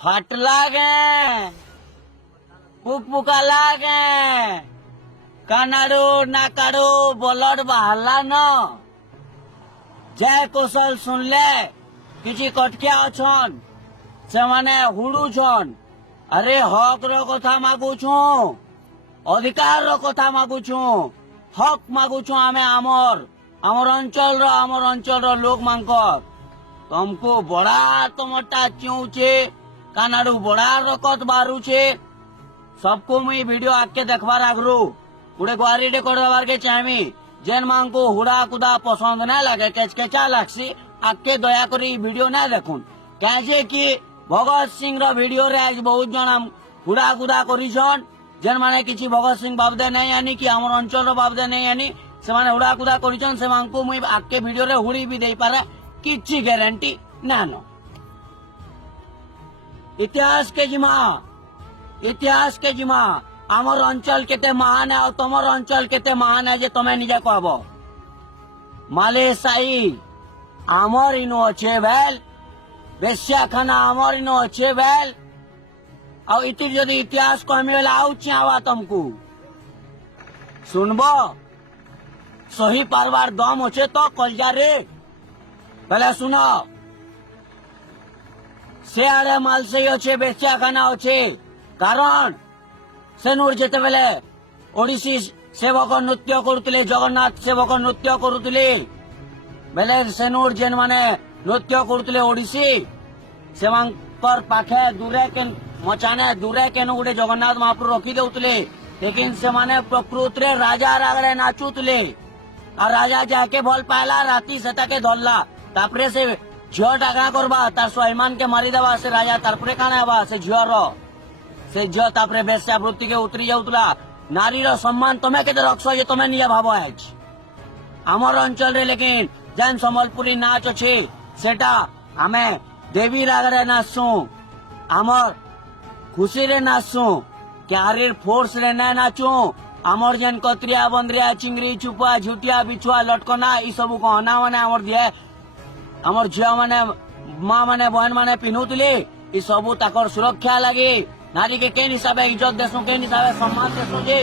फाटला गे पुकपुकाला गे कानाडू नाकाडू blood बाहरला न जय कौशल सुनले किसी कटकिया अछन से माने हुडू छन। अरे हक रो कथा मागुछु, अधिकार रो कथा मागुछु, हक मागुछु आमे आमर अंचल रो लोक मानकर तुमको बड़ा तुमटा चिउचे कानाडू बड़ा रकत बारुचे सबको मुई वीडियो आके देखबार आगरू गुड़े ग्वारीडे करवार के चाहमी जेन मांग को हुड़ा कुदा पसंद ना लगे केचकेचा लागसी आके दया करी वीडियो ना देखुन कैसे कि भगत सिंह रो वीडियो रे आज बहुत जन हुड़ा कुदा करिछन जेन माने किछि भगत सिंह बाबदे नहीं आनी कि हमर अंचल रो बाबदे नहीं आनी से माने हुड़ा कुदा करिछन से मांग को मुई आके वीडियो रे हुड़ी भी देई पारे किछि गारंटी ना न। इतिहास के जिमा आमर अंचल केते महान है और तमर अंचल केते महान है जे तमे निजे कहब। मालेसाई आमर इनो अच्छे बेल बेश्याखाना आमर इनो अच्छे बेल और इति जदि इतिहास कहमी बेला आउ चियावा तुमको सुनबो सही पारवार दम अच्छे तो कलजा रे पहले सुनो से आड़े मालसई अच्छे बेश्याखाना अच्छे कारण सेनुर जेते बेले ओडिसी सेवक नृत्य करुले जगन्नाथ सेवक नृत्य करुले बेले सेनुर जेन माने नृत्य करुले ओडिसी से पाखे दूरे के मचाने दूरे के गोटे जगन्नाथ महाप्रभु रखी देउतले लेकिन से माने प्रकृति रे राजा आगड़े नाचुतले और राजा जाके भल पाला राती सेटा के धरला तापरे से झीटा क्या करबा तार स्वाभिमान के मारिदेवा से राजा तारपरे काना हवा से झीर से झील तापरे बेश्यावृत्ति के उतरी जाऊला नारी रो सम्मान तमे के रखस जे तमे निजे भाव आज आमर अंचल रे लेकिन जेन संबलपुरी नाच अच्छे सेटा आमे देवी रागरे नाचसु आमर खुशी रे नाचसु क्यारीर फोर्स रे ना नाचू आमर जेन कतरिया बंदरिया चिंगरी चुपा झुटिया बिछुआ लटकना ई सब गहना माने आमर दिए आमर झिया माने माँ माने बहन माने पिन्हुतले ई सबू ताकर सुरक्षा लगे नारी के केन हिसाबे इज्जत देसु केन हिसाबे सम्मान देसु जे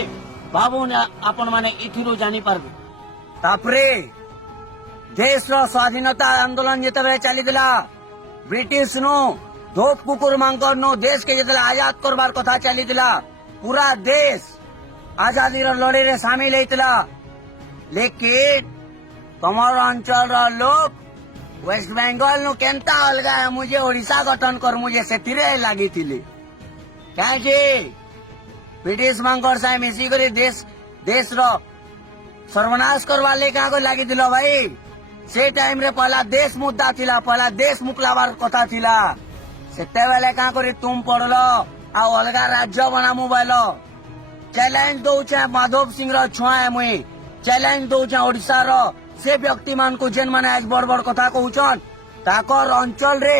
बाबू ने आपण माने इथिरु जानी पारबे। तापरे देश रो स्वाधीनता आंदोलन जेते चलीला ब्रिटिश नु धोप कुकुर मांकर नु देश के जेते आजाद करबार कथा चलीला पूरा देश आजादी रो लड़ाई रे शामिल हेतला लेकिन तमर अंचल रो लोग वेस्ट बेंगल नु केनता अलगा है मुझे ओडिशा गठन कर मुझे से तिरे लागी थिले कैसे ब्रिटिश मांकर साहे मिसी करी देश रो सर्वनाश करवा ले क्या को लागी दिलो भाई से टाइम रे पहला देश मुद्दा थिला पहला देश मुकलावार कथा थिला सेते बेले क्या करी तुम पड़लो आ अलगा राज्य बनामु बोलो चैलेंज दउछे माधव सिंह रो छुआ है मुई चैलेंज दउछे ओडिशा रो से व्यक्ति मान को जेन माने आज बड़ बड़ कथा कहउछन ताकर अंचल रे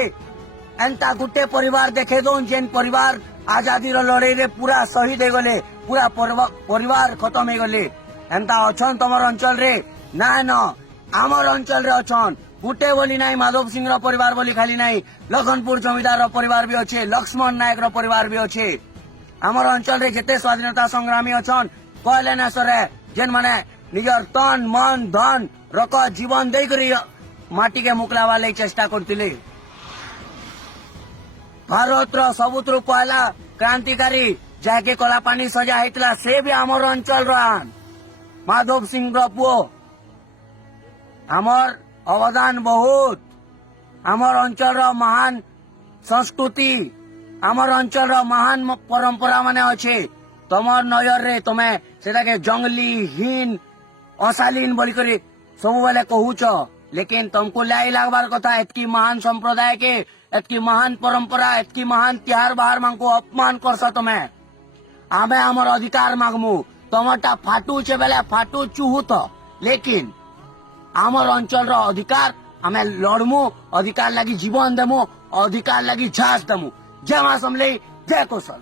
एंता गुटे परिवार देखे दो जेन परिवार आजादी रो लड़ाई रे पूरा शहीद हो गले पूरा परिवार खत्म हो गले एंता अछन तमर अंचल रे ना न आमर अंचल रे अछन गुटे बोली नाई माधव सिंह रो परिवार बोली खाली नाई लखनपुर जमीदार रो परिवार भी अच्छे लक्ष्मण नायक रो परिवार भी अच्छे आमर अंचल रे जेते स्वाधीनता संग्रामी अछन कहले ना सरे जेन माने निजर तन मन धन रक जीवन दे करी माटी के मुकलावा ले चेष्टा करतिले भारत रो सबुतरु पहला क्रांतिकारी जाके कला पानी सजा हेतला से भी आमर अंचल रान माधव सिंह रो पुओ आमर अवदान बहुत आमर अंचल रो महान संस्कृति आमर अंचल रो महान परंपरा माने अच्छे तमर नजर रे तमे सेटा के जंगली हीन अशालीन बोली करी सब बेले कहूच लेकिन तुमको लाई लागबार कथा एतकी महान संप्रदाय के एतकी महान परंपरा एतकी महान त्योहार बाहर मांग को अपमान करस तमे आमे आमर अधिकार मांगमु तमटा फाटू छे बेले फाटू चुहू तो लेकिन आमर अंचल रो अधिकार आमे लड़मु अधिकार लगी जीवन देमु अधिकार लगी झांस देमु जय मां समले जय कौशल।